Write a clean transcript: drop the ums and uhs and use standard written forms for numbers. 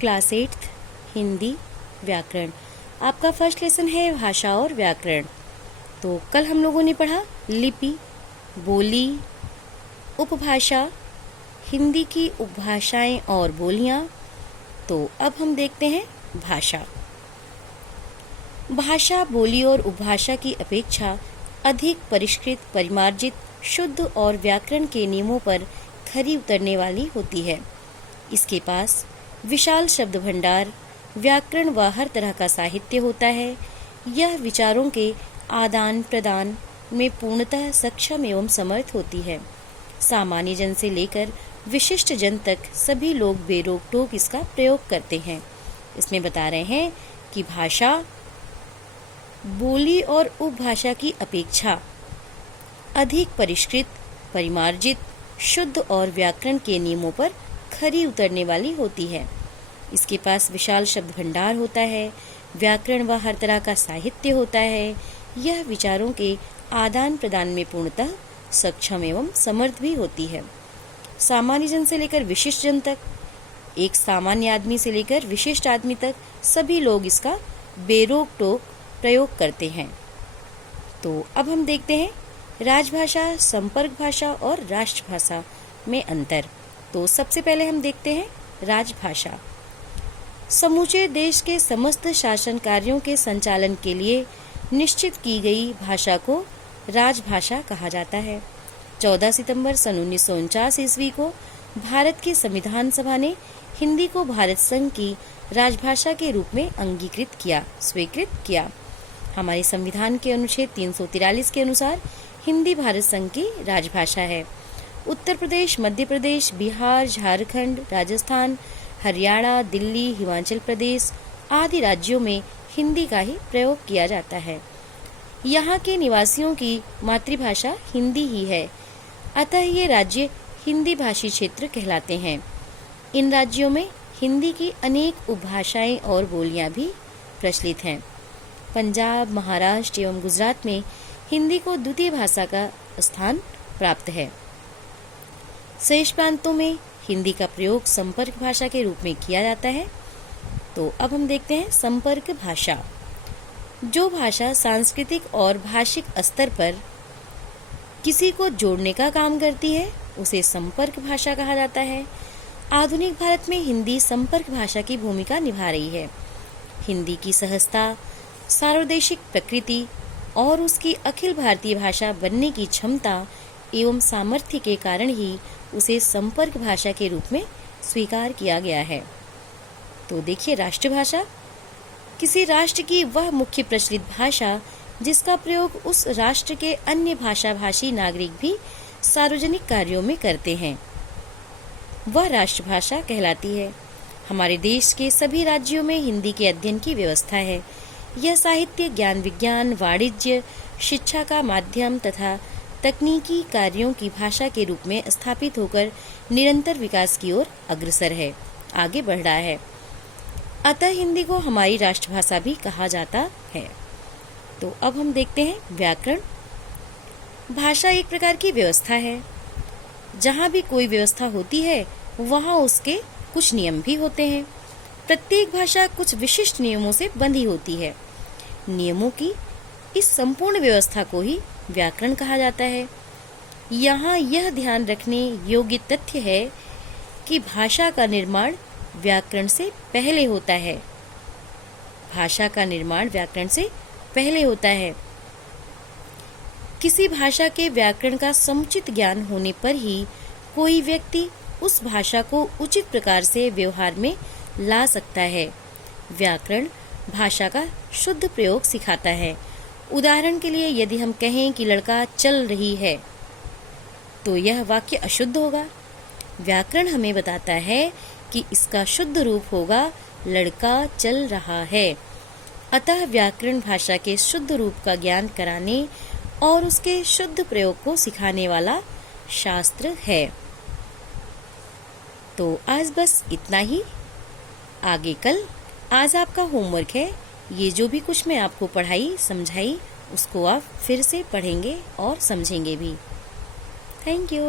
Class 8 Hindi व्याकरण। आपका first lesson है भाषा और व्याकरण। तो कल हम लोगों ने पढ़ा लिपि, बोली, उपभाषा, हिंदी की उपभाषाएं और बोलियां। तो अब हम देखते हैं भाषा। भाषा बोली और उपभाषा की अपेक्षा अधिक परिष्कृत, परिमार्जित, शुद्ध और व्याकरण के नियमों पर खरी उतरने वाली होती है। इसके पास विशाल शब्द भंडार, व्याकरण व हर तरह का साहित्य होता है। यह विचारों के आदान प्रदान में पूर्णतः सक्षम एवं समर्थ होती है। सामान्य जन से लेकर विशिष्ट जन तक सभी लोग बेरोक टोक इसका प्रयोग करते हैं। इसमें बता रहे हैं कि भाषा बोली और उपभाषा की अपेक्षा अधिक परिष्कृत, परिमार्जित, शुद्ध और व्याकरण के नियमों पर खरी उतरने वाली होती है। इसके पास विशाल शब्द भंडार होता है, व्याकरण व हर तरह का साहित्य होता है। यह विचारों के आदान प्रदान में पूर्णतः सक्षम एवं समर्थ भी होती है। सामान्य जन से लेकर विशिष्ट जन तक, एक सामान्य आदमी से लेकर विशिष्ट आदमी तक सभी लोग इसका बेरोक टोक प्रयोग करते हैं। तो अब हम देखते हैं राजभाषा, संपर्क भाषा और राष्ट्रभाषा में अंतर। तो सबसे पहले हम देखते हैं राजभाषा। समूचे देश के समस्त शासन कार्यों के संचालन के लिए निश्चित की गई भाषा को राजभाषा कहा जाता है। 14 सितंबर सन 1949 ईस्वी को भारत की संविधान सभा ने हिंदी को भारत संघ की राजभाषा के रूप में अंगीकृत किया, स्वीकृत किया। हमारे संविधान के अनुच्छेद 343 के अनुसार हिंदी भारत संघ की राजभाषा है। उत्तर प्रदेश, मध्य प्रदेश, बिहार, झारखंड, राजस्थान, हरियाणा, दिल्ली, हिमाचल प्रदेश आदि राज्यों में हिंदी का ही प्रयोग किया जाता है। यहाँ के निवासियों की मातृभाषा हिंदी ही है, अतः ये राज्य हिंदी भाषी क्षेत्र कहलाते हैं। इन राज्यों में हिंदी की अनेक उपभाषाएं और बोलियां भी प्रचलित हैं। पंजाब, महाराष्ट्र एवं गुजरात में हिंदी को द्वितीय भाषा का स्थान प्राप्त है। शेष प्रांतों में हिंदी का प्रयोग संपर्क भाषा के रूप में किया जाता है। तो अब हम देखते हैं संपर्क भाषा। जो भाषा सांस्कृतिक और भाषिक स्तर पर किसी को जोड़ने का काम करती है उसे संपर्क भाषा कहा जाता है। आधुनिक भारत में हिंदी संपर्क भाषा की भूमिका निभा रही है। हिंदी की सहजता, सार्वदेशिक प्रकृति और उसकी अखिल भारतीय भाषा बनने की क्षमता एवं सामर्थ्य के कारण ही उसे संपर्क भाषा के रूप में स्वीकार किया गया है। तो देखिए राष्ट्रभाषा, किसी राष्ट्र की वह मुख्य प्रचलित भाषा जिसका प्रयोग उस राष्ट्र के अन्य भाषा भाषी नागरिक भी सार्वजनिक कार्यों में करते हैं, वह राष्ट्रभाषा कहलाती है। हमारे देश के सभी राज्यों में हिंदी के अध्ययन की व्यवस्था है। यह साहित्य, ज्ञान विज्ञान, वाणिज्य, शिक्षा का माध्यम तथा तकनीकी कार्यों की भाषा के रूप में स्थापित होकर निरंतर विकास की ओर अग्रसर है, आगे बढ़ रहा है। अतः हिंदी को हमारी राष्ट्रभाषा भी कहा जाता है। तो अब हम देखते हैं व्याकरण। भाषा एक प्रकार की व्यवस्था है। जहाँ भी कोई व्यवस्था होती है वहाँ उसके कुछ नियम भी होते हैं। प्रत्येक भाषा कुछ विशिष्ट नियमों से बंधी होती है। नियमों की इस संपूर्ण व्यवस्था को ही व्याकरण कहा जाता है। यहाँ यह ध्यान रखने योग्य तथ्य है कि भाषा का निर्माण व्याकरण से पहले होता है। भाषा का निर्माण व्याकरण से पहले होता है। किसी भाषा के व्याकरण का समुचित ज्ञान होने पर ही कोई व्यक्ति उस भाषा को उचित प्रकार से व्यवहार में ला सकता है। व्याकरण भाषा का शुद्ध प्रयोग सिखाता है। उदाहरण के लिए यदि हम कहें कि लड़का चल रही है तो यह वाक्य अशुद्ध होगा। व्याकरण हमें बताता है कि इसका शुद्ध रूप होगा लड़का चल रहा है। अतः व्याकरण भाषा के शुद्ध रूप का ज्ञान कराने और उसके शुद्ध प्रयोग को सिखाने वाला शास्त्र है। तो आज बस इतना ही। आगे कल, आज आपका होमवर्क है, ये जो भी कुछ मैं आपको पढ़ाई समझाई उसको आप फिर से पढ़ेंगे और समझेंगे भी। Thank you.